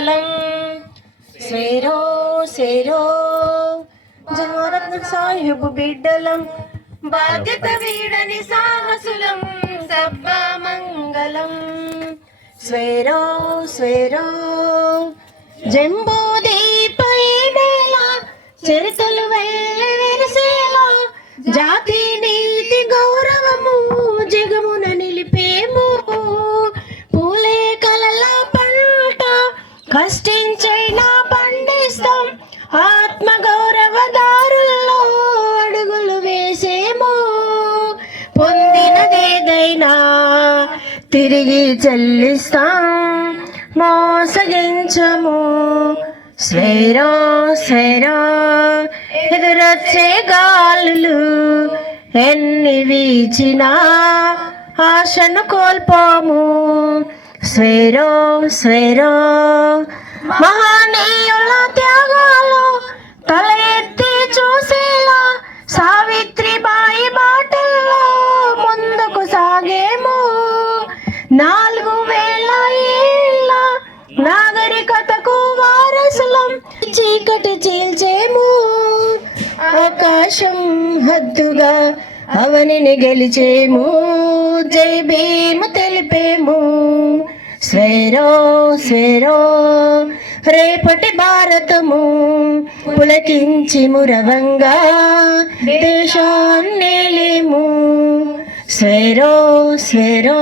మంగళం స్వేరో స్వేరో జన్మరత్న సాహిబు బిడ్డలం బాధ్యత వీడని సాహసులం సబ్బా మంగళం స్వేరో స్వేరో జంబూదీపైడేలా చరితలు వెళ్ళ వెరసేలా జాతిని కష్టించైనా పండిస్తాం. ఆత్మగౌరవ దారుల్లో అడుగులు వేసేము. పొందినదేదైనా తిరిగి చెల్లిస్తాం. మోసగించము. స్వేరో స్వేరో ఎదురొచ్చే గాలులు ఎన్ని వీచినా ఆశను కోల్పోము. స్వేరో స్వేరో. మహనీయుల త్యాగాలు తల ఎత్తి చూసేలా సావిత్రిబాయి బాటల్లో ముందుకు సాగేము. నాలుగు వేల ఏళ్ళ నాగరికతకు వారసులం చీకటి చీల్చేము. ఆకాశం హద్దుగా అవనిని గెలిచేము. జై భీము తెలిపేము. స్వేరో స్వేరో రేపటి భారతము పులకించి మురవంగా దేశాన్నేలేము స్వేరో స్వేరో.